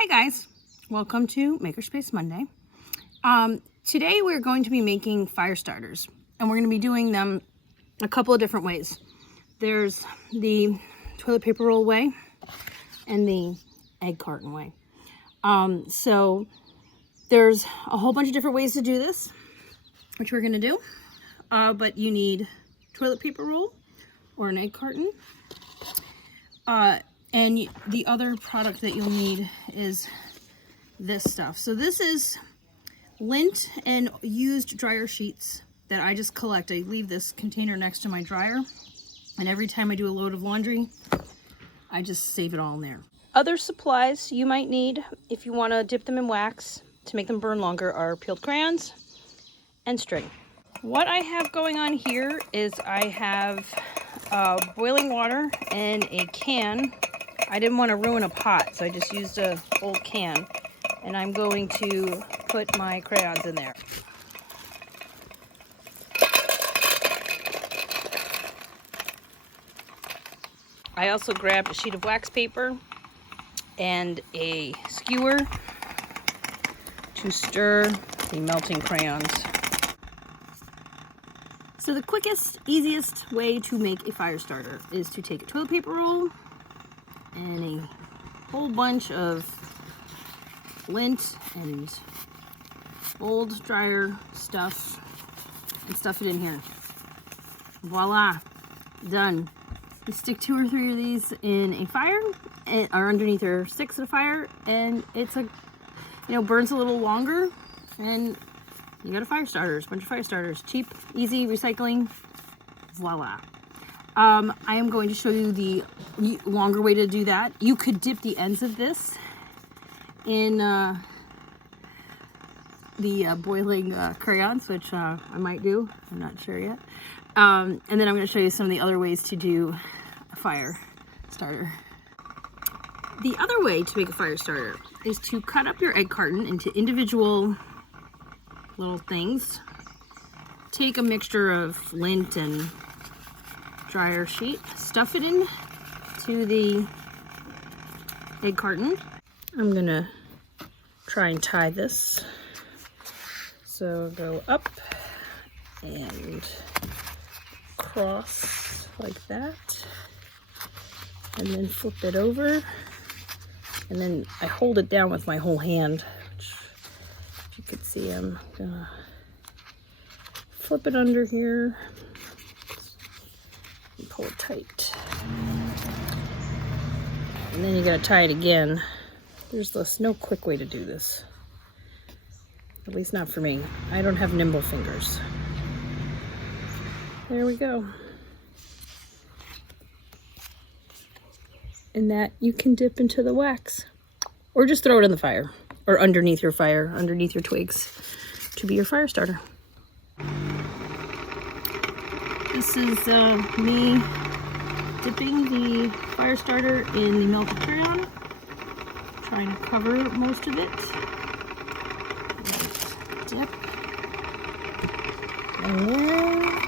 Hi guys, welcome to Makerspace Monday. Today we're going to be making fire starters, and we're going to be doing them a couple of different ways. There's the toilet paper roll way and the egg carton way. So there's a whole bunch of different ways to do this, which we're going to do, but you need toilet paper roll or an egg carton. And the other product that you'll need is this stuff. So this is lint and used dryer sheets that I just collect. I leave this container next to my dryer, and every time I do a load of laundry, I just save it all in there. Other supplies you might need if you want to dip them in wax to make them burn longer are peeled crayons and string. What I have going on here is I have boiling water and a can. I didn't want to ruin a pot, so I just used an old can, and I'm going to put my crayons in there. I also grabbed a sheet of wax paper and a skewer to stir the melting crayons. So the quickest, easiest way to make a fire starter is to take a toilet paper roll and a whole bunch of lint and old dryer stuff and stuff it in here. Voila, done. You stick 2 or 3 of these in a fire or underneath your sticks at a fire, and it's burns a little longer, and you got a fire starter, a bunch of fire starters. Cheap, easy, recycling, voila. I am going to show you the longer way to do that. You could dip the ends of this in the boiling crayons, which I might do. I'm not sure yet. And then I'm going to show you some of the other ways to do a fire starter. The other way to make a fire starter is to cut up your egg carton into individual little things. Take a mixture of lint and dryer sheet, stuff it in to the egg carton. I'm gonna try and tie this. So go up and cross like that, and then flip it over, and then I hold it down with my whole hand, which if you could see, I'm gonna flip it under here and pull it tight. And then you gotta tie it again. There's no quick way to do this. At least not for me. I don't have nimble fingers. There we go. And that you can dip into the wax. Or just throw it in the fire. Or underneath your fire, underneath your twigs, to be your fire starter. This is me dipping the fire starter in the melted crayon, trying to cover most of it. Dip. And then